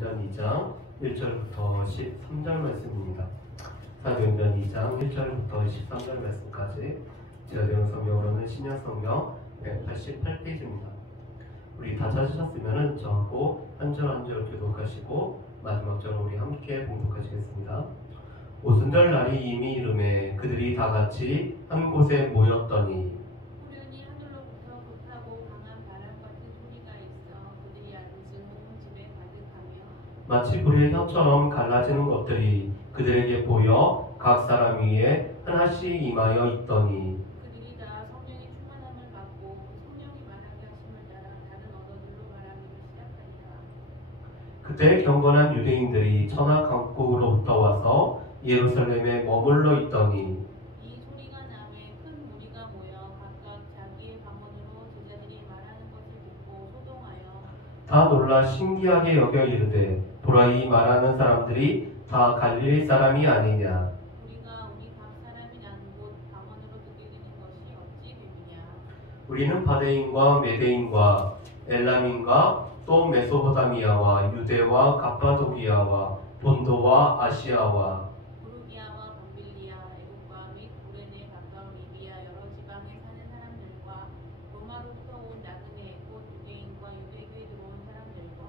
사도행전 2장 1절부터 13절 말씀입니다. 사도행전 2장 1절부터 13절 말씀까지 제가 배운 성경으로는 신약성경 188페이지입니다. 우리 다 찾으셨으면 저하고 한 절 한 절 교독하시고 마지막 절을 우리 함께 봉독하시겠습니다. 오순절 날이 이미 이르매 그들이 다 같이 한 곳에 모였더니 후련히 하늘로부터 불타고 강한 바람 같은 소리가 있어 그들이 앉은 온 집에 가득하며 마치 불의 혀처럼 갈라지는 것들이 그들에게 보여 각 사람 위에 하나씩 임하여 있더니 그들이 다 성령의 충만함을 받고 그 성령이 말하게 하심을 따라 다른 언어들로 말하기를 시작하니라. 그때 경건한 유대인들이 천하 각국으로부터 와서 예루살렘에 머물러 있더니 이 소리가 나매 큰 무리가 모여 각각 자기의 방언으로 제자들이 말하는 것을 듣고 소동하여 다 놀라 신기하게 여겨 이르되 보라 이 말하는 사람들이 다 갈릴리 사람이 아니냐. 우리가 우리 각 사람이 나는 곳 방언으로 듣게 되는 것이 어찌 됨이냐. 우리는 바데인과 메데인과 엘람인과 또 메소포타미아와 유대와 갑바도기아와 본도와 아시아와 부르기아와 밤빌리아 애국과 및 구레네 가까운 리비아 여러 지방에 사는 사람들과 로마로부터 온 나그네 곧 유대인과 유대교에 들어온 사람들과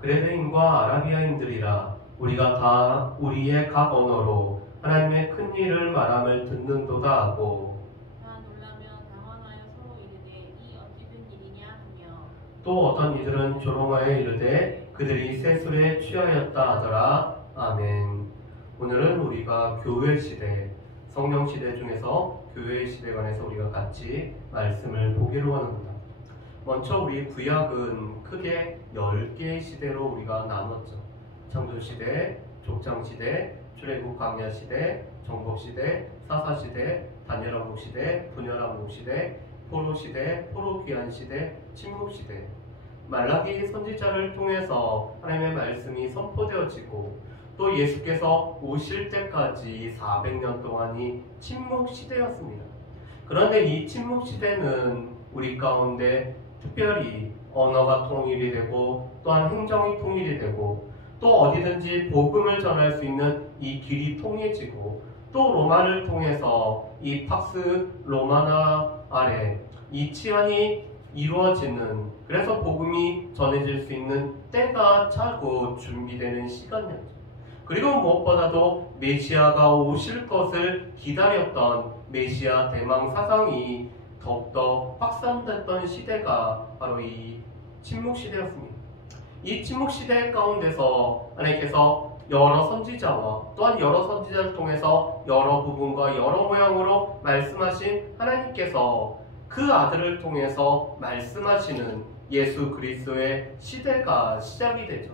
그레네인과 아라비아인들이라 우리가 다 우리의 각 언어로 하나님의 큰 일을 말함을 듣는도다 하고 다 놀라며 당황하여 서로 이르되 이 어찌 된 일이냐 하며 또 어떤 이들은 조롱하여 이르되 그들이 새 술에 취하였다 하더라. 아멘. 오늘은 우리가 교회 시대, 성령 시대 중에서 교회 시대에 관해서 우리가 같이 말씀을 보기로 합니다. 먼저 우리 구약은 크게 10개의 시대로 우리가 나눴죠. 창조 시대, 족장 시대, 출애굽 광야 시대, 정복 시대, 사사 시대, 다니엘 왕국 시대, 분열 왕국 시대, 포로 시대, 포로 귀환 시대, 침묵 시대. 말라기 선지자를 통해서 하나님의 말씀이 선포되어지고 또 예수께서 오실 때까지 400년 동안이 침묵 시대였습니다. 그런데 이 침묵 시대는 우리 가운데 특별히 언어가 통일이 되고 또한 행정이 통일이 되고 또 어디든지 복음을 전할 수 있는 이 길이 통해지고 또 로마를 통해서 이 팍스 로마나 아래 이 치안이 이루어지는, 그래서 복음이 전해질 수 있는 때가 차고 준비되는 시간이었죠. 그리고 무엇보다도 메시아가 오실 것을 기다렸던 메시아 대망 사상이 더욱더 확산됐던 시대가 바로 이 침묵 시대였습니다. 이 침묵 시대 가운데서 하나님께서 여러 선지자와 또한 여러 선지자를 통해서 여러 부분과 여러 모양으로 말씀하신 하나님께서 그 아들을 통해서 말씀하시는 예수 그리스도의 시대가 시작이 되죠.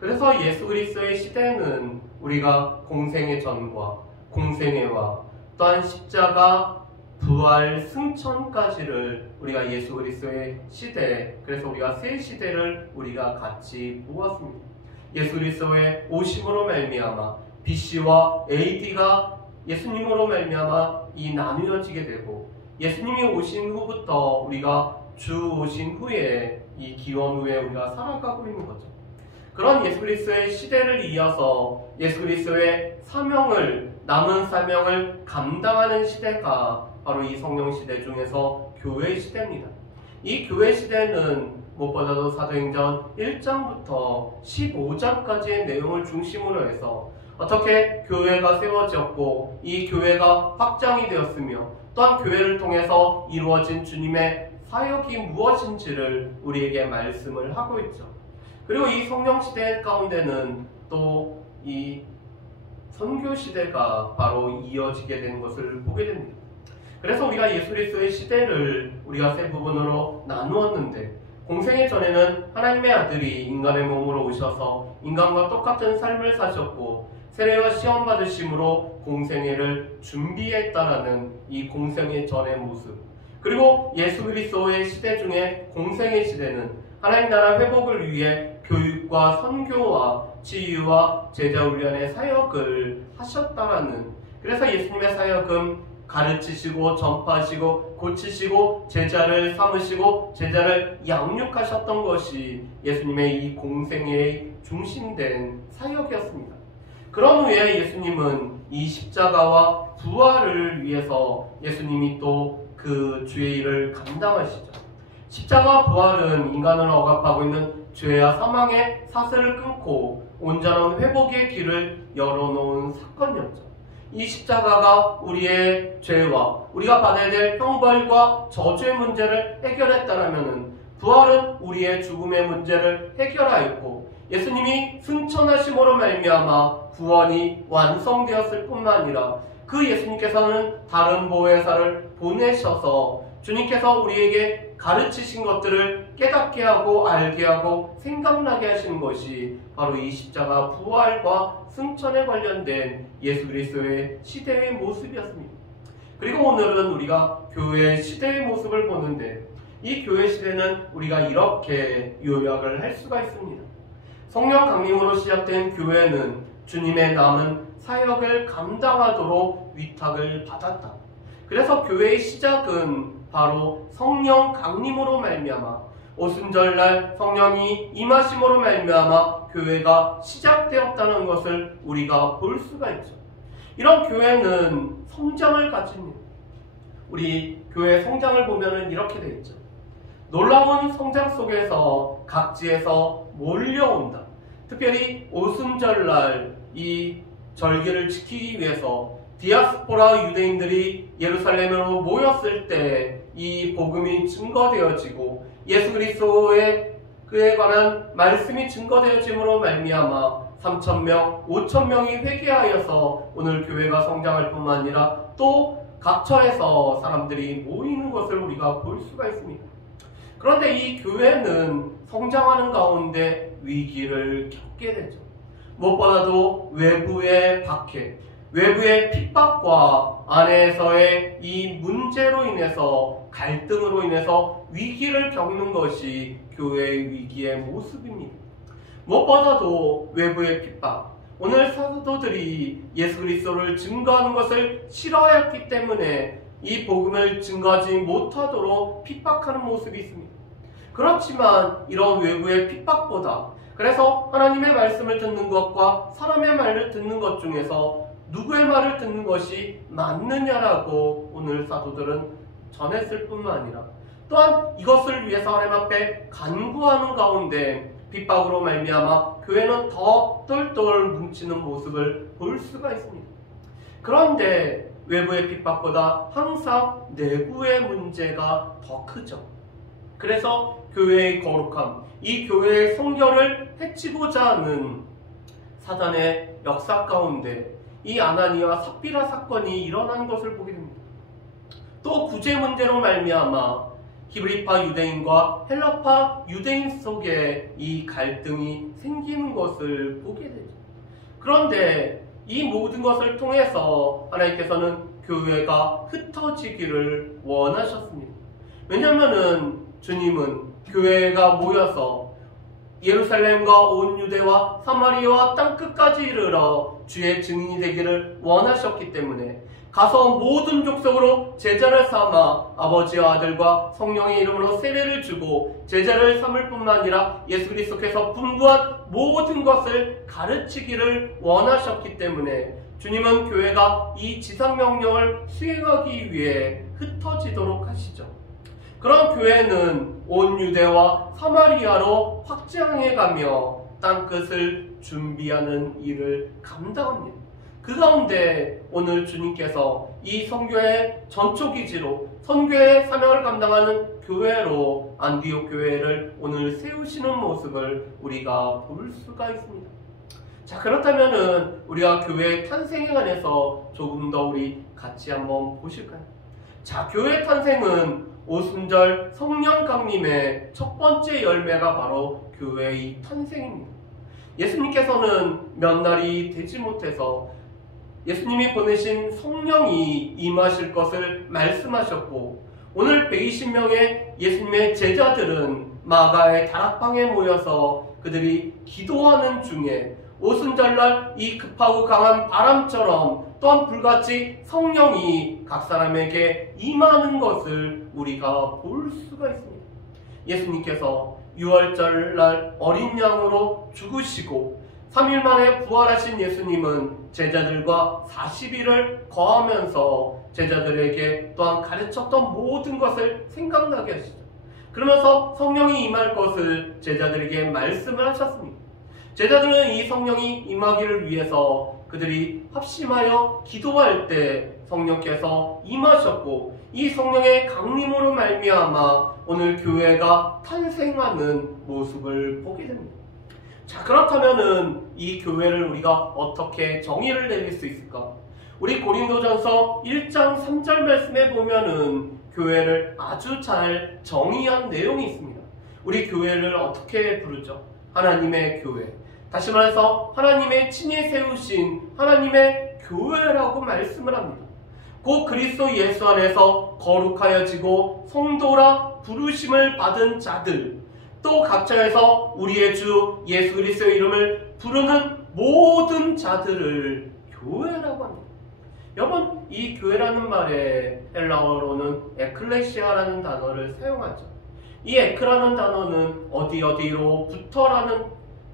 그래서 예수 그리스도의 시대는 우리가 공생의 전과 공생의 와 또한 십자가 부활 승천까지를 우리가 예수 그리스도의 시대, 그래서 우리가 세 시대를 우리가 같이 보았습니다. 예수 그리스도의 오심으로 말미암아 BC와 AD가 예수님으로 말미암아 이 나누어지게 되고 예수님이 오신 후부터 우리가 주 오신 후에 이 기원 후에 우리가 살아가고 있는 거죠. 그런 예수 그리스도의 시대를 이어서 예수 그리스도의 사명을, 남은 사명을 감당하는 시대가 바로 이 성령 시대 중에서 교회 시대입니다. 이 교회 시대는 무엇보다도 사도행전 1장부터 15장까지의 내용을 중심으로 해서 어떻게 교회가 세워졌고 이 교회가 확장이 되었으며 또한 교회를 통해서 이루어진 주님의 사역이 무엇인지를 우리에게 말씀을 하고 있죠. 그리고 이 성령 시대 가운데는 또 이 선교 시대가 바로 이어지게 된 것을 보게 됩니다. 그래서 우리가 예수 그리스도의 시대를 우리가 세 부분으로 나누었는데 공생의 전에는 하나님의 아들이 인간의 몸으로 오셔서 인간과 똑같은 삶을 사셨고 세례와 시험 받으심으로 공생애를 준비했다라는 이 공생애 전의 모습, 그리고 예수 그리스도의 시대 중에 공생애 시대는 하나님 나라 회복을 위해 교육과 선교와 치유와 제자 훈련의 사역을 하셨다라는, 그래서 예수님의 사역은 가르치시고 전파하시고 고치시고 제자를 삼으시고 제자를 양육하셨던 것이 예수님의 이 공생애의 중심된 사역이었습니다. 그런 후에 예수님은 이 십자가와 부활을 위해서 예수님이 또 그 주의 일을 감당하시죠. 십자가 부활은 인간을 억압하고 있는 죄와 사망의 사슬을 끊고 온전한 회복의 길을 열어놓은 사건이었죠. 이 십자가가 우리의 죄와 우리가 받아야 될 형벌과 저주의 문제를 해결했다면 부활은 우리의 죽음의 문제를 해결하였고 예수님이 승천하심으로 말미암아 구원이 완성되었을 뿐만 아니라 그 예수님께서는 다른 보혜사를 보내셔서 주님께서 우리에게 가르치신 것들을 깨닫게 하고 알게 하고 생각나게 하시는 것이 바로 이 십자가 부활과 승천에 관련된 예수 그리스도의 시대의 모습이었습니다. 그리고 오늘은 우리가 교회의 시대의 모습을 보는데 이 교회 시대는 우리가 이렇게 요약을 할 수가 있습니다. 성령 강림으로 시작된 교회는 주님의 남은 사역을 감당하도록 위탁을 받았다. 그래서 교회의 시작은 바로 성령 강림으로 말미암아 오순절날 성령이 임하심으로 말미암아 교회가 시작되었다는 것을 우리가 볼 수가 있죠. 이런 교회는 성장을 가집니다. 우리 교회 성장을 보면은 이렇게 되어 있죠. 놀라운 성장 속에서 각지에서 몰려온다. 특별히 오순절날 이 절기를 지키기 위해서 디아스포라 유대인들이 예루살렘으로 모였을 때 이 복음이 증거되어지고 예수 그리스도의 그에 관한 말씀이 증거되어짐으로 말미암아 3,000명, 5,000명이 회개하여서 오늘 교회가 성장할 뿐만 아니라 또 각처에서 사람들이 모이는 것을 우리가 볼 수가 있습니다. 그런데 이 교회는 성장하는 가운데 위기를 겪게 되죠. 무엇보다도 외부의 박해, 외부의 핍박과 안에서의 이 문제로 인해서 갈등으로 인해서 위기를 겪는 것이 교회의 위기의 모습입니다. 무엇보다도 외부의 핍박, 오늘 사도들이 예수 그리스도를 증거하는 것을 싫어했기 때문에 이 복음을 증거하지 못하도록 핍박하는 모습이 있습니다. 그렇지만 이런 외부의 핍박보다 그래서 하나님의 말씀을 듣는 것과 사람의 말을 듣는 것 중에서 누구의 말을 듣는 것이 맞느냐라고 오늘 사도들은 전했을 뿐만 아니라 또한 이것을 위해서 하나님 앞에 간구하는 가운데 핍박으로 말미암아 교회는 더 똘똘 뭉치는 모습을 볼 수가 있습니다. 그런데 외부의 핍박보다 항상 내부의 문제가 더 크죠. 그래서 교회의 거룩함, 이 교회의 성결을 해치고자 하는 사단의 역사 가운데 이 아나니와 삽비라 사건이 일어난 것을 보게 됩니다. 또 구제 문제로 말미암아 히브리파 유대인과 헬라파 유대인 속에 이 갈등이 생기는 것을 보게 되죠. 그런데 이 모든 것을 통해서 하나님께서는 교회가 흩어지기를 원하셨습니다. 왜냐하면 주님은 교회가 모여서 예루살렘과 온 유대와 사마리아와 땅끝까지 이르러 주의 증인이 되기를 원하셨기 때문에 가서 모든 족속으로 제자를 삼아 아버지와 아들과 성령의 이름으로 세례를 주고 제자를 삼을 뿐만 아니라 예수 그리스도께서 분부한 모든 것을 가르치기를 원하셨기 때문에 주님은 교회가 이 지상명령을 수행하기 위해 흩어지도록 하시죠. 그런 교회는 온 유대와 사마리아로 확장해가며 땅끝을 준비하는 일을 감당합니다. 그 가운데 오늘 주님께서 이 선교의 전초기지로 선교의 사명을 감당하는 교회로 안디옥 교회를 오늘 세우시는 모습을 우리가 볼 수가 있습니다. 자, 그렇다면은 우리가 교회의 탄생에 관해서 조금 더 우리 같이 한번 보실까요? 자, 교회 탄생은 오순절 성령 강림의 첫 번째 열매가 바로 교회의 탄생입니다. 예수님께서는 몇 날이 되지 못해서 예수님이 보내신 성령이 임하실 것을 말씀하셨고 오늘 120명의 예수님의 제자들은 마가의 다락방에 모여서 그들이 기도하는 중에 오순절날 이 급하고 강한 바람처럼 또한 불같이 성령이 각 사람에게 임하는 것을 우리가 볼 수가 있습니다. 예수님께서 유월절 날 어린 양으로 죽으시고 3일 만에 부활하신 예수님은 제자들과 40일을 거하면서 제자들에게 또한 가르쳤던 모든 것을 생각나게 하시죠. 그러면서 성령이 임할 것을 제자들에게 말씀을 하셨습니다. 제자들은 이 성령이 임하기를 위해서 그들이 합심하여 기도할 때 성령께서 임하셨고 이 성령의 강림으로 말미암아 오늘 교회가 탄생하는 모습을 보게 됩니다. 자, 그렇다면은 이 교회를 우리가 어떻게 정의를 내릴 수 있을까? 우리 고린도전서 1장 3절 말씀에 보면은 교회를 아주 잘 정의한 내용이 있습니다. 우리 교회를 어떻게 부르죠? 하나님의 교회. 다시 말해서 하나님의 친히 세우신 하나님의 교회라고 말씀을 합니다. 곧 그리스도 예수 안에서 거룩하여지고 성도라 부르심을 받은 자들, 또 각처에서 우리의 주 예수 그리스도의 이름을 부르는 모든 자들을 교회라고 합니다. 여러분, 이 교회라는 말에 헬라어로는 에클레시아라는 단어를 사용하죠. 이 에크라는 단어는 어디로부터라는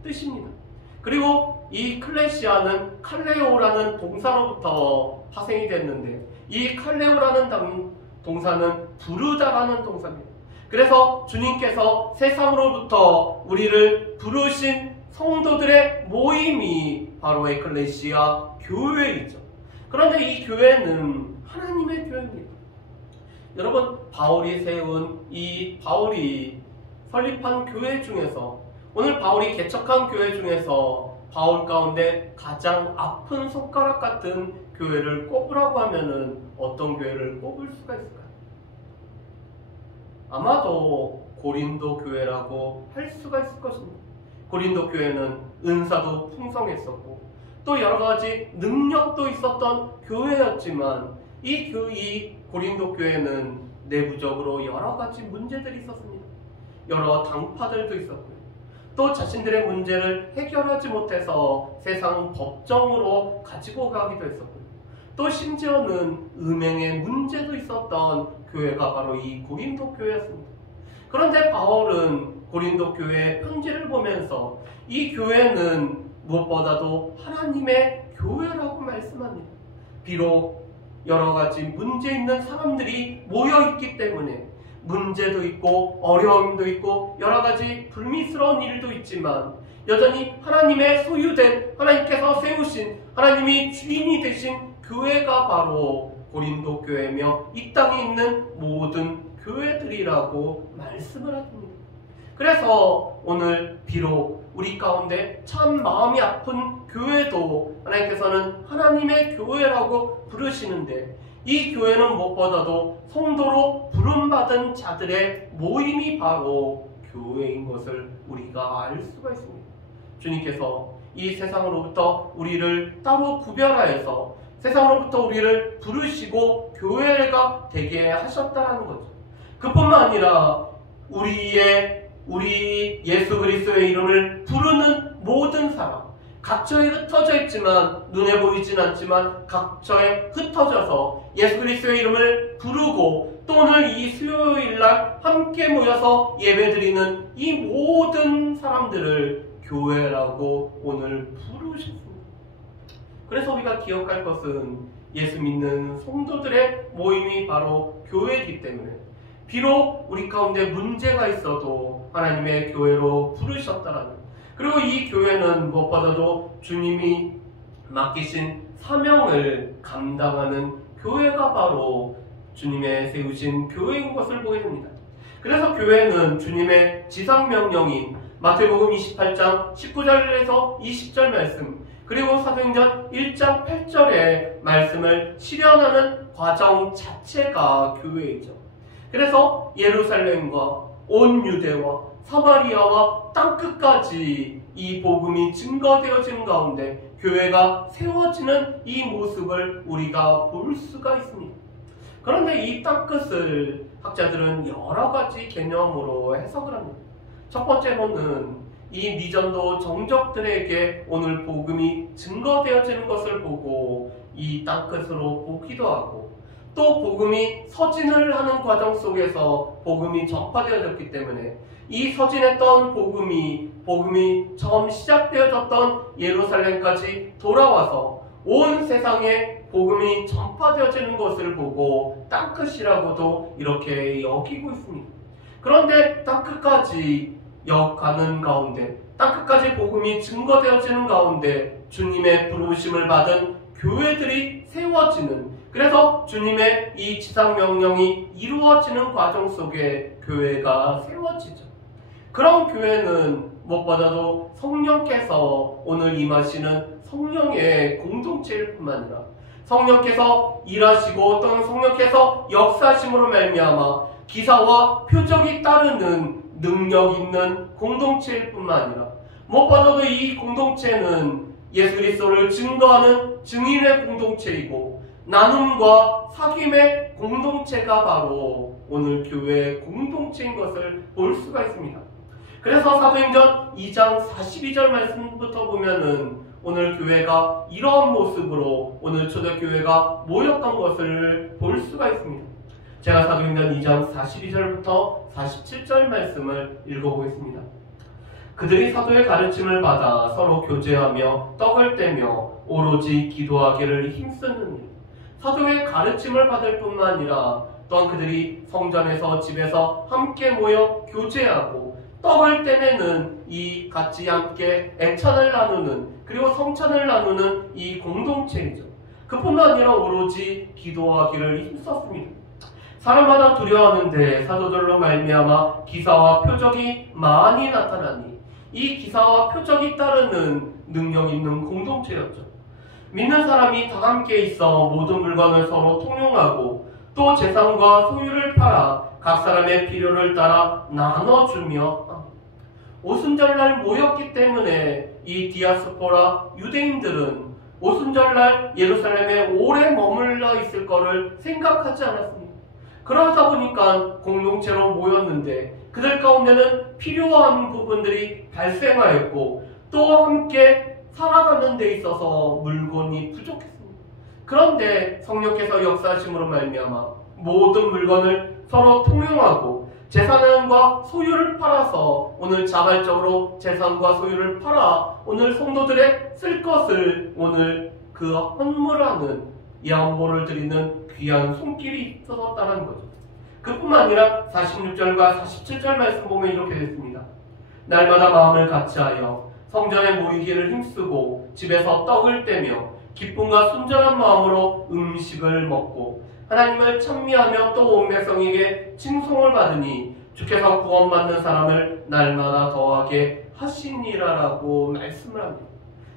뜻입니다. 그리고 이 클레시아는 칼레오라는 동사로부터 파생이 됐는데 이 칼레오라는 동사는 부르다라는 동사입니다. 그래서 주님께서 세상으로부터 우리를 부르신 성도들의 모임이 바로 에클레시아 교회이죠. 그런데 이 교회는 하나님의 교회입니다. 여러분, 바울이 세운 이 바울이 설립한 교회 중에서 오늘 바울이 개척한 교회 중에서 바울 가운데 가장 아픈 손가락 같은 교회를 꼽으라고 하면은 어떤 교회를 꼽을 수가 있을까요? 아마도 고린도 교회라고 할 수가 있을 것입니다. 고린도 교회는 은사도 풍성했었고 또 여러 가지 능력도 있었던 교회였지만 이 고린도 교회는 내부적으로 여러 가지 문제들이 있었습니다. 여러 당파들도 있었고요. 또 자신들의 문제를 해결하지 못해서 세상 법정으로 가지고 가기도 했었고요. 또 심지어는 음행의 문제도 있었던 교회가 바로 이 고린도 교회였습니다. 그런데 바울은 고린도 교회의 편지를 보면서 이 교회는 무엇보다도 하나님의 교회라고 말씀합니다. 비록 여러 가지 문제 있는 사람들이 모여있기 때문에 문제도 있고 어려움도 있고 여러 가지 불미스러운 일도 있지만 여전히 하나님의 소유된 하나님께서 세우신 하나님이 주인이 되신 교회가 바로 고린도 교회며 이 땅에 있는 모든 교회들이라고 말씀을 합니다. 그래서 오늘 비록 우리 가운데 참 마음이 아픈 교회도 하나님께서는 하나님의 교회라고 부르시는데 이 교회는 무엇보다도 성도로 부름받은 자들의 모임이 바로 교회인 것을 우리가 알 수가 있습니다. 주님께서 이 세상으로부터 우리를 따로 구별하여서 세상으로부터 우리를 부르시고 교회가 되게 하셨다는 거죠. 그뿐만 아니라 우리 예수 그리스도의 이름을 부르는 모든 사람, 각처에 흩어져 있지만 눈에 보이진 않지만 각처에 흩어져서 예수 그리스도의 이름을 부르고 또 오늘 이 수요일날 함께 모여서 예배드리는 이 모든 사람들을 교회라고 오늘 부르셨습니다. 그래서 우리가 기억할 것은 예수 믿는 성도들의 모임이 바로 교회이기 때문에 비록 우리 가운데 문제가 있어도 하나님의 교회로 부르셨다라는, 그리고 이 교회는 무엇보다도 주님이 맡기신 사명을 감당하는 교회가 바로 주님의 세우신 교회인 것을 보게 됩니다. 그래서 교회는 주님의 지상명령인 마태복음 28장 19절에서 20절 말씀, 그리고 사도행전 1장 8절의 말씀을 실현하는 과정 자체가 교회이죠. 그래서 예루살렘과 온 유대와 사마리아와 땅끝까지 이 복음이 증거되어지는 가운데 교회가 세워지는 이 모습을 우리가 볼 수가 있습니다. 그런데 이 땅끝을 학자들은 여러 가지 개념으로 해석을 합니다. 첫 번째로는 이 미전도 정적들에게 오늘 복음이 증거되어지는 것을 보고 이 땅끝으로 보기도 하고, 또 복음이 서진을 하는 과정 속에서 복음이 전파되어졌기 때문에 이 서진했던 복음이 처음 시작되어졌던 예루살렘까지 돌아와서 온 세상에 복음이 전파되어지는 것을 보고 땅끝이라고도 이렇게 여기고 있습니다. 그런데 땅끝까지 가는 가운데, 땅끝까지 복음이 증거되어지는 가운데 주님의 부르심을 받은 교회들이 세워지는, 그래서 주님의 이 지상명령이 이루어지는 과정 속에 교회가 세워지죠. 그런 교회는 무엇보다도 성령께서 오늘 임하시는 성령의 공동체일 뿐만 아니라 성령께서 일하시고 또는 성령께서 역사하심으로 말미암아 기사와 표적이 따르는 능력 있는 공동체일 뿐만 아니라 무엇보다도 이 공동체는 예수 그리스도를 증거하는 증인의 공동체이고 나눔과 사귐의 공동체가 바로 오늘 교회의 공동체인 것을 볼 수가 있습니다. 그래서 사도행전 2장 42절 말씀부터 보면은 오늘 교회가 이러한 모습으로 오늘 초대교회가 모였던 것을 볼 수가 있습니다. 제가 사도행전 2장 42절부터 47절 말씀을 읽어보겠습니다. 그들이 사도의 가르침을 받아 서로 교제하며 떡을 떼며 오로지 기도하기를 힘쓰는 일. 사도의 가르침을 받을 뿐만 아니라 또한 그들이 성전에서 집에서 함께 모여 교제하고 떡을 떼내는 이 같이 함께 애찬을 나누는 그리고 성찬을 나누는 이 공동체이죠. 그뿐만 아니라 오로지 기도하기를 힘썼습니다. 사람마다 두려워하는데 사도들로 말미암아 기사와 표적이 많이 나타나니 이 기사와 표적이 따르는 능력 있는 공동체였죠. 믿는 사람이 다 함께 있어 모든 물건을 서로 통용하고 또 재산과 소유를 팔아 각 사람의 필요를 따라 나눠주며 오순절날 모였기 때문에 이 디아스포라 유대인들은 오순절날 예루살렘에 오래 머물러 있을 거를 생각하지 않았습니다. 그러다 보니까 공동체로 모였는데 그들 가운데는 필요한 부분들이 발생하였고 또 함께 살아가는 데 있어서 물건이 부족했습니다. 그런데 성령께서 역사하심으로 말미암아 모든 물건을 서로 통용하고 재산과 소유를 팔아서 오늘 자발적으로 재산과 소유를 팔아 오늘 성도들의 쓸 것을 오늘 그 헌물하는 예언보를 드리는 귀한 손길이 있었다는 거죠. 그뿐만 아니라 46절과 47절 말씀 보면 이렇게 됐습니다. 날마다 마음을 같이하여 성전에 모이기를 힘쓰고 집에서 떡을 떼며 기쁨과 순전한 마음으로 음식을 먹고 하나님을 찬미하며 또 온 백성에게 칭송을 받으니 주께서 구원받는 사람을 날마다 더하게 하시니라라고 말씀을 합니다.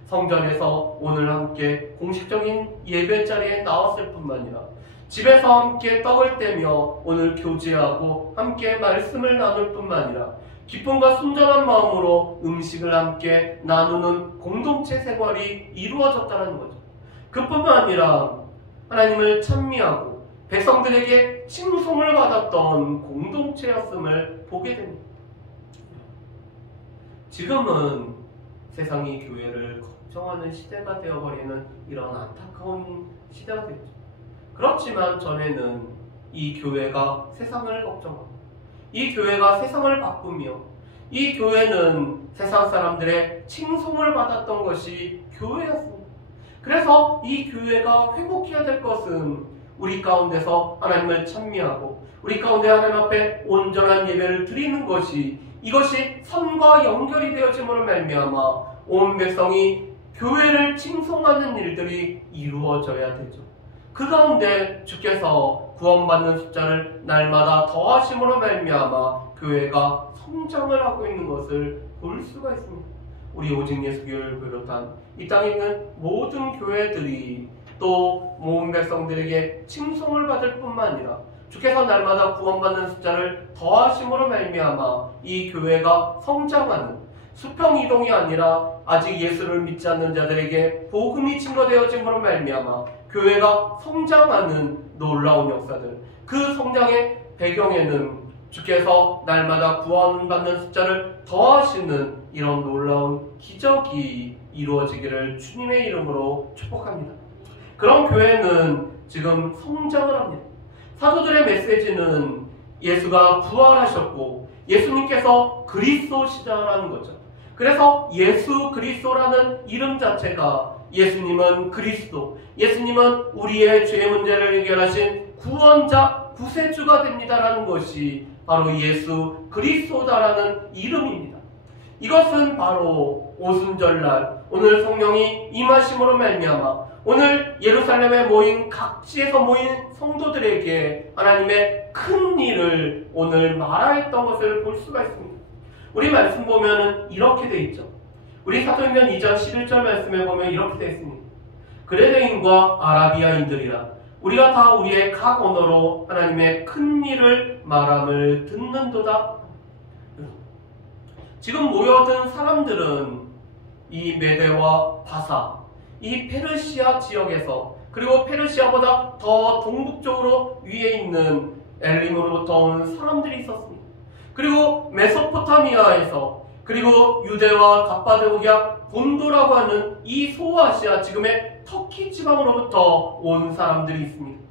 성전에서 오늘 함께 공식적인 예배 자리에 나왔을 뿐만 아니라 집에서 함께 떡을 떼며 오늘 교제하고 함께 말씀을 나눌 뿐만 아니라 기쁨과 순전한 마음으로 음식을 함께 나누는 공동체 생활이 이루어졌다는 거죠. 그뿐만 아니라 하나님을 찬미하고 백성들에게 칭송을 받았던 공동체였음을 보게 됩니다. 지금은 세상이 교회를 걱정하는 시대가 되어버리는 이런 안타까운 시대가 되었죠. 그렇지만 전에는 이 교회가 세상을 걱정하고 이 교회가 세상을 바꾸며 이 교회는 세상 사람들의 칭송을 받았던 것이 교회였습니다. 그래서 이 교회가 회복해야 될 것은 우리 가운데서 하나님을 찬미하고 우리 가운데 하나님 앞에 온전한 예배를 드리는 것이 이것이 선과 연결이 되어짐으로 말미암아 온 백성이 교회를 칭송하는 일들이 이루어져야 되죠. 그 가운데 주께서 구원받는 숫자를 날마다 더하심으로 말미암아 교회가 성장을 하고 있는 것을 볼 수가 있습니다. 우리 오직 예수교회를 비롯한 이 땅에 있는 모든 교회들이 또 모든 백성들에게 칭송을 받을 뿐만 아니라 주께서 날마다 구원받는 숫자를 더하심으로 말미암아 이 교회가 성장하는 수평이동이 아니라 아직 예수를 믿지 않는 자들에게 복음이 증거되어짐으로 말미암아 교회가 성장하는 놀라운 역사들, 그 성장의 배경에는 주께서 날마다 구원받는 숫자를 더하시는 이런 놀라운 기적이 이루어지기를 주님의 이름으로 축복합니다. 그런 교회는 지금 성장을 합니다. 사도들의 메시지는 예수가 부활하셨고 예수님께서 그리스도시다라는 거죠. 그래서 예수 그리스도라는 이름 자체가 예수님은 그리스도, 예수님은 우리의 죄 문제를 해결하신 구원자, 구세주가 됩니다라는 것이 바로 예수 그리스도다라는 이름입니다. 이것은 바로 오순절날 오늘 성령이 임하심으로 말미암아 오늘 예루살렘에 모인 각지에서 모인 성도들에게 하나님의 큰 일을 오늘 말하였던 것을 볼 수가 있습니다. 우리 말씀 보면은 이렇게 돼 있죠. 우리 사도행전 2장 11절 말씀에 보면 이렇게 돼 있습니다. 그레데인과 아라비아인들이라 우리가 다 우리의 각 언어로 하나님의 큰 일을 말함을 듣는도다. 지금 모여든 사람들은 이 메대와 바사, 이 페르시아 지역에서, 그리고 페르시아보다 더 동북쪽으로 위에 있는 엘림으로부터 온 사람들이 있었습니다. 그리고 메소포타미아에서, 그리고 유대와 갑바도기아 본도라고 하는 이 소아시아, 지금의 터키 지방으로부터 온 사람들이 있습니다.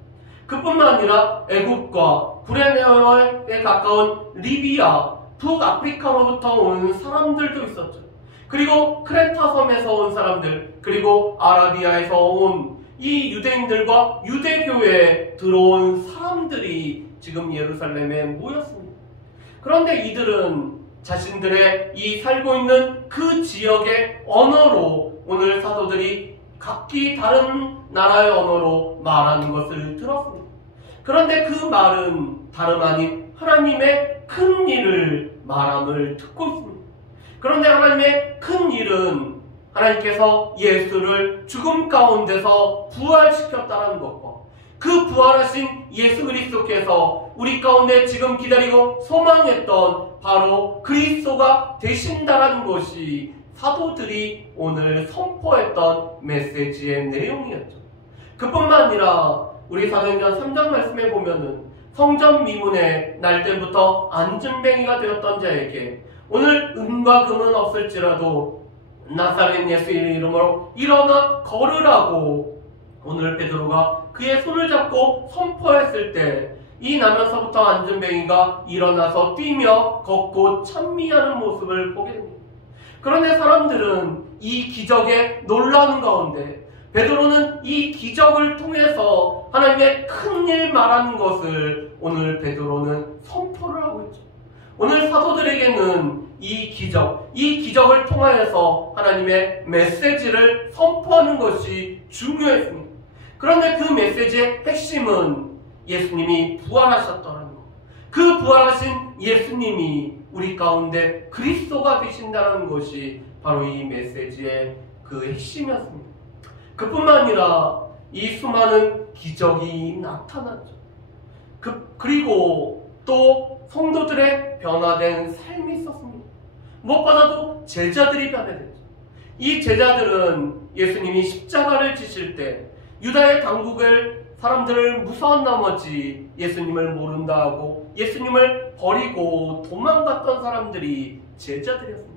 그뿐만 아니라 애굽과 구레네어에 가까운 리비아, 북아프리카로부터 온 사람들도 있었죠. 그리고 크레타 섬에서 온 사람들, 그리고 아라비아에서 온 이 유대인들과 유대교회에 들어온 사람들이 지금 예루살렘에 모였습니다. 그런데 이들은 자신들의 이 살고 있는 그 지역의 언어로 오늘 사도들이 각기 다른 나라의 언어로 말하는 것을 들었습니다. 그런데 그 말은 다름 아닌 하나님의 큰 일을 말함을 듣고 있습니다. 그런데 하나님의 큰 일은 하나님께서 예수를 죽음 가운데서 부활시켰다는 것과 그 부활하신 예수 그리스도께서 우리 가운데 지금 기다리고 소망했던 바로 그리스도가 되신다는 것이 사도들이 오늘 선포했던 메시지의 내용이었죠. 그뿐만 아니라 우리 사도행전 3장 말씀에 보면은 성전 미문에 날 때부터 안전뱅이가 되었던 자에게 오늘 은과 금은 없을지라도 나사렛 예수의 이름으로 일어나 걸으라고 오늘 베드로가 그의 손을 잡고 선포했을 때 이 나면서부터 안전뱅이가 일어나서 뛰며 걷고 찬미하는 모습을 보게 됩니다. 그런데 사람들은 이 기적에 놀라는 가운데 베드로는 이 기적을 통해서 하나님의 큰 일 말하는 것을 오늘 베드로는 선포를 하고 있죠. 오늘 사도들에게는 이 기적을 통하여서 하나님의 메시지를 선포하는 것이 중요했습니다. 그런데 그 메시지의 핵심은 예수님이 부활하셨다는 것. 그 부활하신 예수님이 우리 가운데 그리스도가 되신다는 것이 바로 이 메시지의 그 핵심이었습니다. 그뿐만 아니라 이 수많은 기적이 나타났죠. 그리고 또 성도들의 변화된 삶이 있었습니다. 무엇보다도 제자들이 변화됐죠. 이 제자들은 예수님이 십자가를 지실 때 유다의 당국을 사람들을 무서운 나머지 예수님을 모른다 하고 예수님을 버리고 도망갔던 사람들이 제자들이었습니다.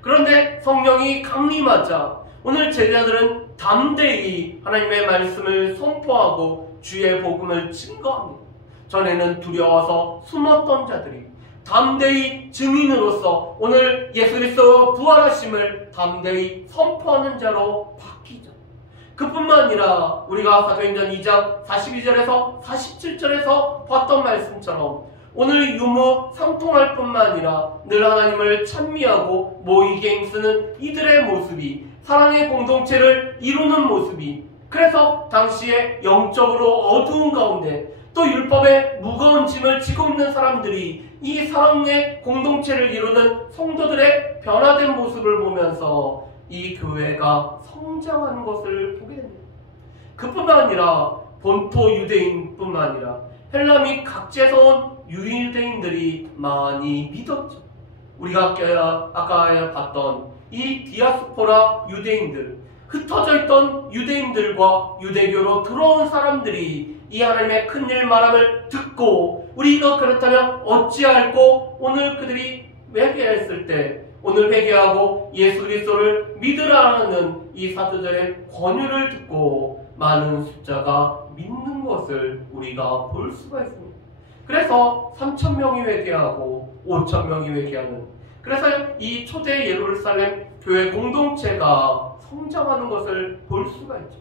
그런데 성령이 강림하자 오늘 제자들은 담대히 하나님의 말씀을 선포하고 주의 복음을 증거합니다. 전에는 두려워서 숨었던 자들이 담대히 증인으로서 오늘 예수 그리스도 부활하심을 담대히 선포하는 자로 바뀌죠. 그뿐만 아니라 우리가 사도행전 2장 42절에서 47절에서 봤던 말씀처럼 오늘 유무 상통할 뿐만 아니라 늘 하나님을 찬미하고 모이게 힘쓰는 이들의 모습이 사랑의 공동체를 이루는 모습이 그래서 당시에 영적으로 어두운 가운데 또 율법의 무거운 짐을 지고 있는 사람들이 이 사랑의 공동체를 이루는 성도들의 변화된 모습을 보면서 이 교회가 성장하는 것을 보게 됩니다. 그뿐만 아니라 본토 유대인뿐만 아니라 헬라 및 각지에서 온 유대인들이 많이 믿었죠. 우리가 아까 봤던 이 디아스포라 유대인들, 흩어져 있던 유대인들과 유대교로 들어온 사람들이 이 하나님의 큰일 말함을 듣고 우리가 그렇다면 어찌할꼬 오늘 그들이 회개했을 때 오늘 회개하고 예수 그리스도를 믿으라는 이 사도들의 권유를 듣고 많은 숫자가 믿는 것을 우리가 볼 수가 있습니다. 그래서 3,000명이 회개하고 5,000명이 회개하는, 그래서 이 초대 예루살렘 교회 공동체가 성장하는 것을 볼 수가 있죠.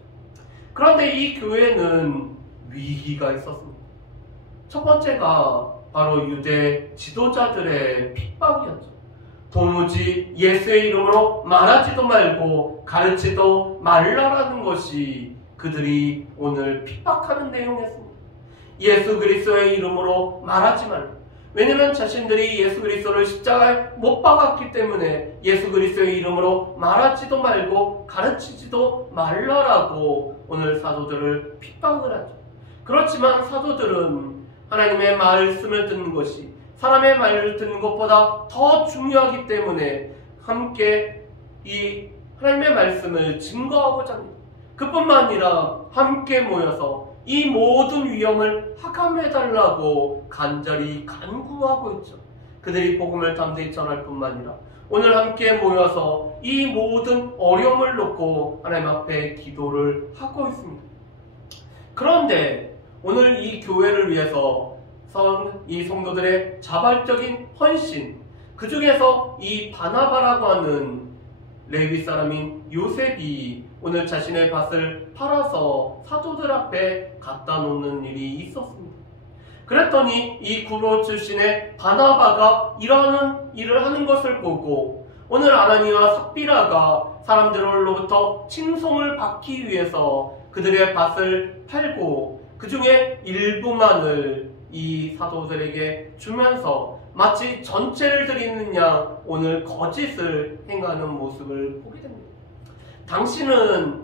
그런데 이 교회는 위기가 있었습니다. 첫 번째가 바로 유대 지도자들의 핍박이었죠. 도무지 예수의 이름으로 말하지도 말고 가르치도 말라라는 것이 그들이 오늘 핍박하는 내용이었습니다. 예수 그리스도의 이름으로 말하지 말고, 왜냐하면 자신들이 예수 그리스도를 십자가에 못 박았기 때문에 예수 그리스도의 이름으로 말하지도 말고 가르치지도 말라라고 오늘 사도들을 핍박을 하죠. 그렇지만 사도들은 하나님의 말씀을 듣는 것이 사람의 말을 듣는 것보다 더 중요하기 때문에 함께 이 하나님의 말씀을 증거하고자 합니다. 그뿐만 아니라 함께 모여서 이 모든 위험을 하감해달라고 간절히 간구하고 있죠. 그들이 복음을 담대히 전할 뿐만 아니라 오늘 함께 모여서 이 모든 어려움을 놓고 하나님 앞에 기도를 하고 있습니다. 그런데 오늘 이 교회를 위해서 이 성도들의 자발적인 헌신, 그 중에서 이 바나바라고 하는 레위 사람인 요셉이 오늘 자신의 밭을 팔아서 사도들 앞에 갖다 놓는 일이 있었습니다. 그랬더니 이 구로 출신의 바나바가 이러한 일을 하는 것을 보고 오늘 아나니와 삽비라가 사람들로부터 칭송을 받기 위해서 그들의 밭을 팔고 그 중에 일부만을 이 사도들에게 주면서 마치 전체를 드리는 양 오늘 거짓을 행하는 모습을 보게 됩니다. 당신은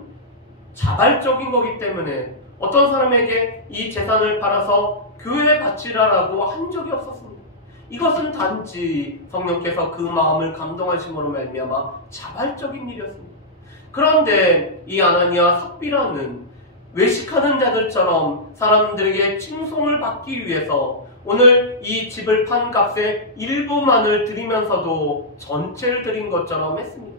자발적인 거기 때문에 어떤 사람에게 이 재산을 팔아서 교회에 바치라라고 한 적이 없었습니다. 이것은 단지 성령께서 그 마음을 감동하심으로 말미암아 자발적인 일이었습니다. 그런데 이 아나니와 삽비라는 외식하는 자들처럼 사람들에게 칭송을 받기 위해서 오늘 이 집을 판 값의 일부만을 드리면서도 전체를 드린 것처럼 했습니다.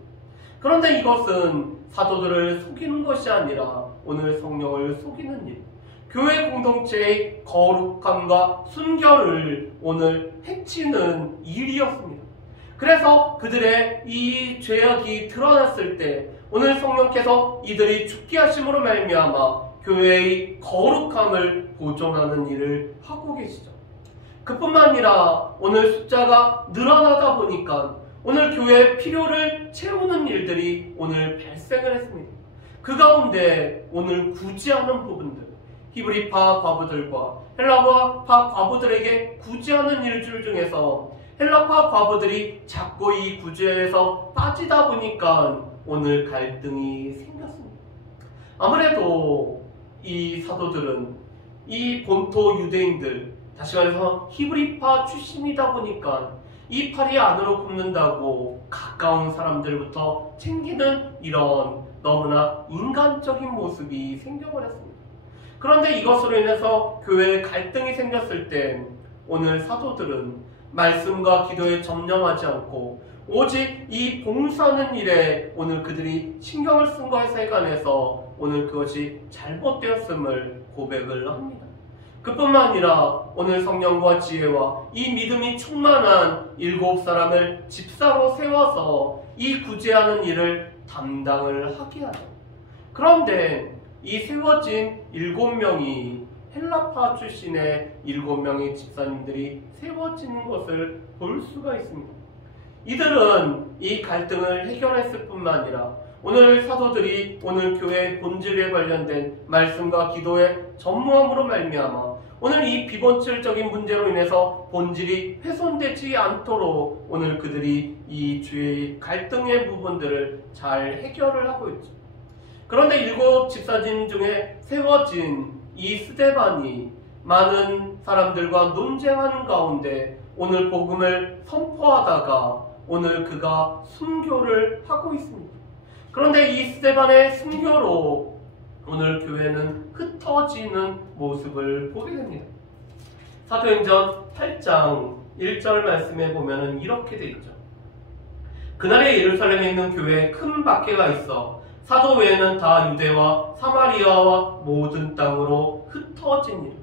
그런데 이것은 사도들을 속이는 것이 아니라 오늘 성령을 속이는 일, 교회 공동체의 거룩함과 순결을 오늘 해치는 일이었습니다. 그래서 그들의 이 죄악이 드러났을 때 오늘 성령께서 이들이 죽게 하심으로 말미암아 교회의 거룩함을 보존하는 일을 하고 계시죠. 그뿐만 아니라 오늘 숫자가 늘어나다 보니까 오늘 교회의 필요를 채우는 일들이 오늘 발생을 했습니다. 그 가운데 오늘 구제하는 부분들, 히브리파 과부들과 헬라파 과부들에게 구제하는 일들 중에서 헬라파 과부들이 자꾸 이 구제에서 빠지다 보니까 오늘 갈등이 생겼습니다. 아무래도 이 사도들은 이 본토 유대인들, 다시 말해서 히브리파 출신이다 보니까 이 팔이 안으로 굽는다고 가까운 사람들부터 챙기는 이런 너무나 인간적인 모습이 생겨버렸습니다. 그런데 이것으로 인해서 교회에 갈등이 생겼을 때 오늘 사도들은 말씀과 기도에 전념하지 않고 오직 이 봉사하는 일에 오늘 그들이 신경을 쓴 것에 관해서 오늘 그것이 잘못되었음을 고백을 합니다. 그뿐만 아니라 오늘 성령과 지혜와 이 믿음이 충만한 7사람을 집사로 세워서 이 구제하는 일을 담당을 하게 하죠. 그런데 이 세워진 7명이 헬라파 출신의 7명의 집사님들이 세워지는 것을 볼 수가 있습니다. 이들은 이 갈등을 해결했을 뿐만 아니라 오늘 사도들이 오늘 교회의 본질에 관련된 말씀과 기도의 전무함으로 말미암아 오늘 이 비본질적인 문제로 인해서 본질이 훼손되지 않도록 오늘 그들이 이 주의 갈등의 부분들을 잘 해결을 하고 있죠. 그런데 7 집사진 중에 세워진 이 스데반이 많은 사람들과 논쟁하는 가운데 오늘 복음을 선포하다가 오늘 그가 순교를 하고 있습니다. 그런데 이 스데반의 순교로 오늘 교회는 흩어지는 모습을 보게 됩니다. 사도행전 8장 1절 말씀에 보면 이렇게 되어 있죠. 그날에 예루살렘에 있는 교회에 큰 박해가 있어 사도 외에는 다 유대와 사마리아와 모든 땅으로 흩어진 일.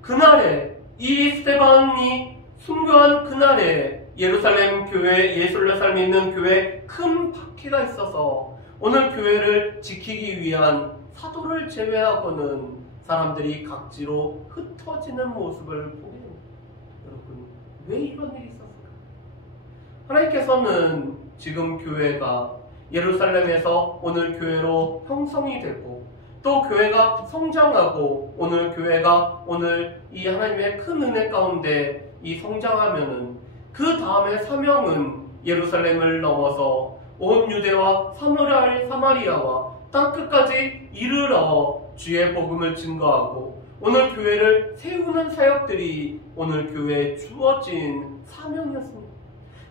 그 그날에 이 스데반이 순교한 그날에 예루살렘 교회, 예루살렘에 있는 교회에 큰 박해가 있어서 오늘 교회를 지키기 위한 사도를 제외하고는 사람들이 각지로 흩어지는 모습을 보게 됩니다. 여러분, 왜 이런 일이 있었을까? 하나님께서는 지금 교회가 예루살렘에서 오늘 교회로 형성이 되고 또 교회가 성장하고 오늘 교회가 오늘 이 하나님의 큰 은혜 가운데 이 성장하면은 그 다음에 사명은 예루살렘을 넘어서 온 유대와 사마리아와 땅끝까지 이르러 주의 복음을 증거하고 오늘 교회를 세우는 사역들이 오늘 교회에 주어진 사명이었습니다.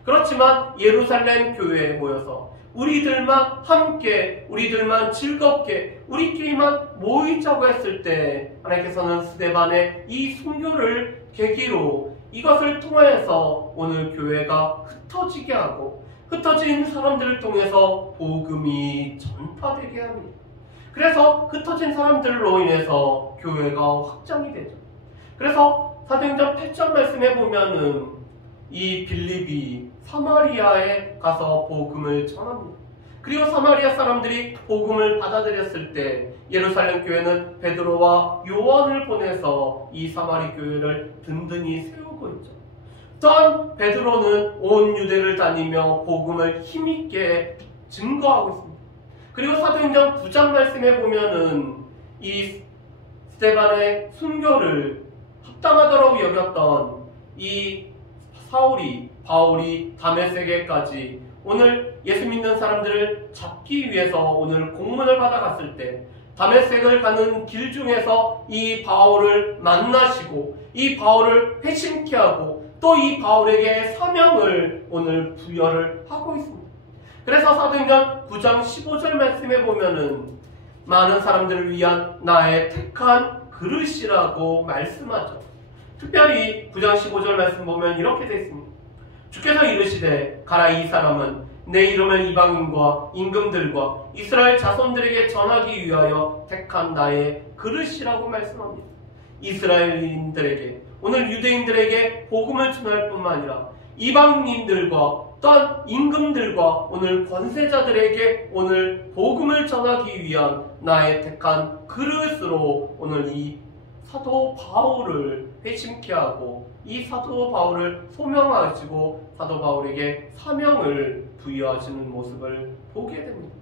그렇지만 예루살렘 교회에 모여서 우리들만 함께, 우리들만 즐겁게, 우리끼리만 모이자고 했을 때 하나님께서는 스데반의 이 순교를 계기로 이것을 통해서 오늘 교회가 흩어지게 하고 흩어진 사람들을 통해서 복음이 전파되게 합니다. 그래서 흩어진 사람들로 인해서 교회가 확장이 되죠. 그래서 사도행전 8절 말씀에 보면은 이 빌립이 사마리아에 가서 복음을 전합니다. 그리고 사마리아 사람들이 복음을 받아들였을 때 예루살렘 교회는 베드로와 요한을 보내서 이 사마리 교회를 든든히 세우고 있죠. 또한 베드로는 온 유대를 다니며 복음을 힘있게 증거하고 있습니다. 그리고 사도행전 9장 말씀에 보면은 이 스데반의 순교를 합당하다고 여겼던 이 바울이 다메섹에까지 오늘 예수 믿는 사람들을 잡기 위해서 오늘 공문을 받아갔을 때 다메섹을 가는 길 중에서 이 바울을 만나시고 이 바울을 회심케 하고 또 이 바울에게 사명을 오늘 부여를 하고 있습니다. 그래서 사도행전 9장 15절 말씀에 보면은 많은 사람들을 위한 나의 택한 그릇이라고 말씀하죠. 특별히 9장 15절 말씀 보면 이렇게 되어 있습니다. 주께서 이르시되 가라 이 사람은 내 이름을 이방인과 임금들과 이스라엘 자손들에게 전하기 위하여 택한 나의 그릇이라고 말씀합니다. 이스라엘인들에게 오늘 유대인들에게 복음을 전할 뿐만 아니라 이방인들과 또한 임금들과 오늘 권세자들에게 오늘 복음을 전하기 위한 나의 택한 그릇으로 오늘 이 사도 바울을 회심케 하고 이 사도 바울을 소명하시고 사도 바울에게 사명을 부여하시는 모습을 보게 됩니다.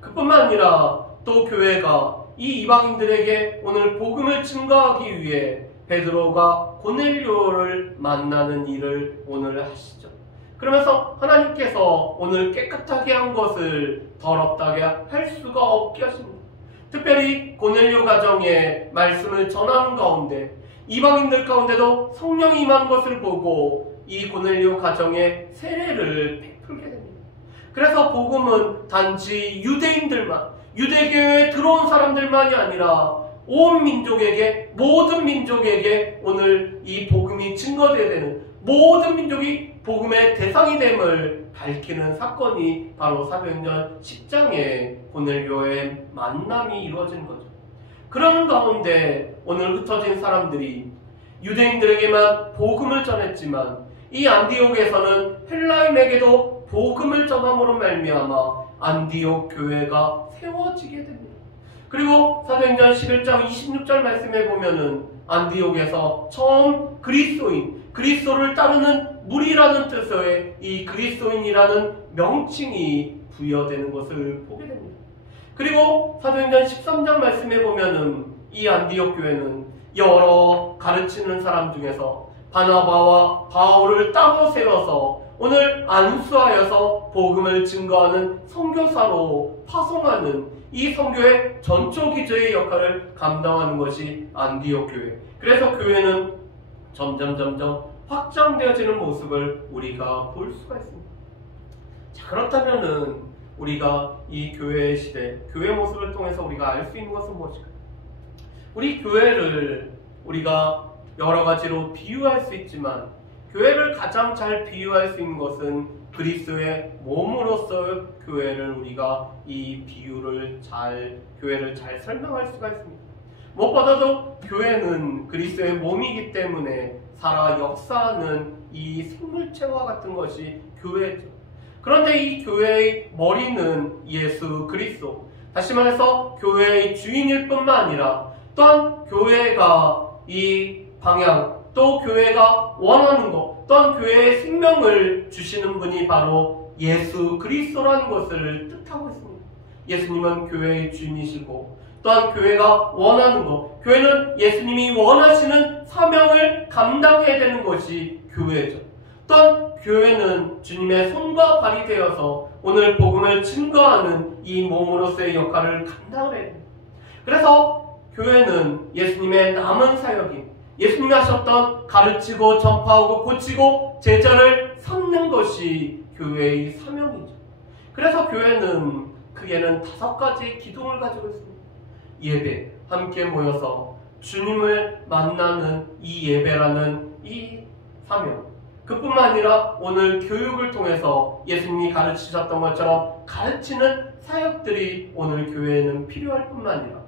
그뿐만 아니라 또 교회가 이 이방인들에게 오늘 복음을 증거하기 위해 베드로가 고넬료를 만나는 일을 오늘 하시죠. 그러면서 하나님께서 오늘 깨끗하게 한 것을 더럽다게 할 수가 없게 하십니다. 특별히 고넬료 가정에 말씀을 전하는 가운데 이방인들 가운데도 성령이 임한 것을 보고 이 고넬료 가정에 세례를 베풀게 됩니다. 그래서 복음은 단지 유대인들만, 유대교회에 들어온 사람들만이 아니라 온 민족에게, 모든 민족에게 오늘 이 복음이 증거되어야 되는, 모든 민족이 복음의 대상이 됨을 밝히는 사건이 바로 사도행전 10장의 고넬료의 만남이 이루어진 거죠. 그런 가운데 오늘 흩어진 사람들이 유대인들에게만 복음을 전했지만 이 안디옥에서는 헬라인에게도 복음을 전함으로 말미암아 안디옥 교회가 세워지게 됩니다. 그리고 사도행전 11장 26절 말씀에 보면은 안디옥에서 처음 그리스도를 따르는 무리라는 뜻의 이 그리스도인이라는 명칭이 부여되는 것을 보게 됩니다. 그리고 사도행전 13장 말씀에 보면은 이 안디옥 교회는 여러 가르치는 사람 중에서 바나바와 바울을 따로 세워서 오늘 안수하여서 복음을 증거하는 선교사로 파송하는 이 선교의 전초기저의 역할을 감당하는 것이 안디옥 교회. 그래서 교회는 점점 확장되어지는 모습을 우리가 볼 수가 있습니다. 자, 그렇다면은 우리가 이 교회의 시대, 교회 모습을 통해서 우리가 알 수 있는 것은 무엇일까요? 우리 교회를 우리가 여러 가지로 비유할 수 있지만 교회를 가장 잘 비유할 수 있는 것은 그리스도의 몸으로서 교회를 우리가 이 비유를 교회를 잘 설명할 수가 있습니다. 무엇보다도 교회는 그리스도의 몸이기 때문에 살아 역사하는 이 생물체와 같은 것이 교회죠. 그런데 이 교회의 머리는 예수 그리스도. 다시 말해서 교회의 주인일 뿐만 아니라 또한 교회가 이 방향, 또 교회가 원하는 것, 또한 교회의 생명을 주시는 분이 바로 예수 그리스도라는 것을 뜻하고 있습니다. 예수님은 교회의 주인이시고 또한 교회가 원하는 것, 교회는 예수님이 원하시는 사명을 감당해야 되는 것이 교회죠. 또한 교회는 주님의 손과 발이 되어서 오늘 복음을 증거하는 이 몸으로서의 역할을 감당해야 됩니다. 그래서 교회는 예수님의 남은 사역인, 예수님이 하셨던 가르치고 전파하고 고치고 제자를 삼는 것이 교회의 사명이죠. 그래서 교회는 크게는 5가지 기둥을 가지고 있습니다. 예배, 함께 모여서 주님을 만나는 이 예배라는 이 사명, 그뿐만 아니라 오늘 교육을 통해서 예수님이 가르치셨던 것처럼 가르치는 사역들이 오늘 교회에는 필요할 뿐만 아니라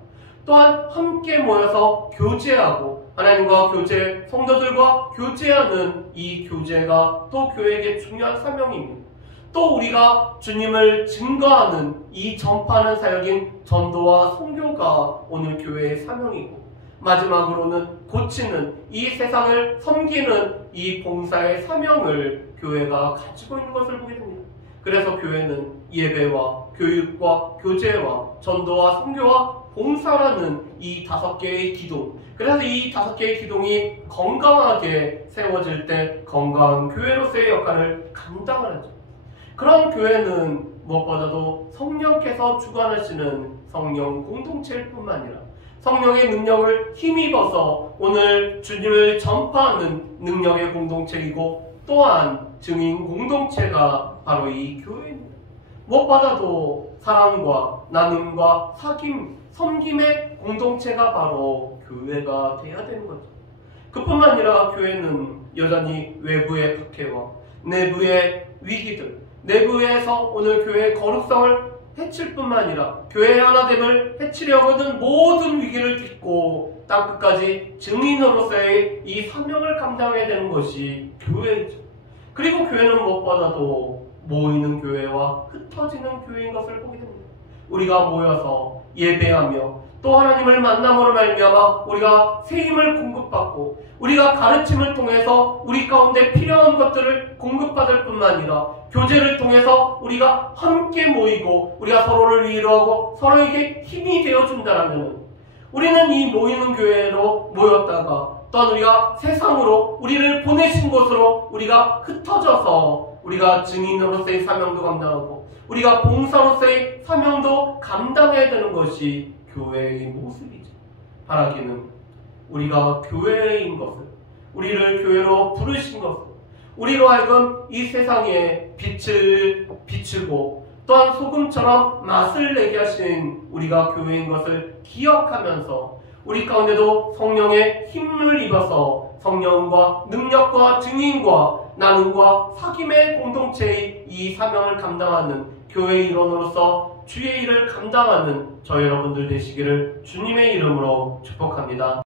또한 함께 모여서 교제하고 하나님과 교제, 성도들과 교제하는 이 교제가 또 교회에게 중요한 사명입니다. 또 우리가 주님을 증거하는 이 전파하는 사역인 전도와 선교가 오늘 교회의 사명이고, 마지막으로는 고치는 이 세상을 섬기는 이 봉사의 사명을 교회가 가지고 있는 것을 보게 됩니다. 그래서 교회는 예배와 교육과 교제와 전도와 선교와 봉사라는 이 5개의 기둥, 그래서 이 5개의 기둥이 건강하게 세워질 때 건강한 교회로서의 역할을 감당하죠. 그런 교회는 무엇보다도 성령께서 주관하시는 성령 공동체일 뿐만 아니라 성령의 능력을 힘입어서 오늘 주님을 전파하는 능력의 공동체이고 또한 증인 공동체가 바로 이 교회입니다. 무엇보다도 사랑과 나눔과 사귐, 섬김의 공동체가 바로 교회가 되어야 되는 거죠. 그뿐만 아니라 교회는 여전히 외부의 박해와 내부의 위기들, 내부에서 오늘 교회의 거룩성을 해칠 뿐만 아니라 교회의 하나됨을 해치려고 하는 모든 위기를 딛고 땅끝까지 증인으로서의 이 사명을 감당해야 되는 것이 교회이죠. 그리고 교회는 무엇보다도 모이는 교회와 흩어지는 교회인 것을 보게 됩니다. 우리가 모여서 예배하며 또 하나님을 만남으로 말미암아 우리가 세임을 공급받고 우리가 가르침을 통해서 우리 가운데 필요한 것들을 공급받을 뿐만 아니라 교제를 통해서 우리가 함께 모이고 우리가 서로를 위로하고 서로에게 힘이 되어준다면 우리는 이 모이는 교회로 모였다가 또한 우리가 세상으로 우리를 보내신 곳으로 우리가 흩어져서 우리가 증인으로서의 사명도 감당하고 우리가 봉사로서의 사명도 감당해야 되는 것이 교회의 모습이죠. 바라기는 우리가 교회인 것을, 우리를 교회로 부르신 것을, 우리로 하여금 이 세상에 빛을 비추고 또한 소금처럼 맛을 내게 하신 우리가 교회인 것을 기억하면서 우리 가운데도 성령의 힘을 입어서 성령과 능력과 증인과 나눔과 사귐의 공동체의 이 사명을 감당하는 교회의 일원으로서 주의 일을 감당하는 저 여러분들 되시기를 주님의 이름으로 축복합니다.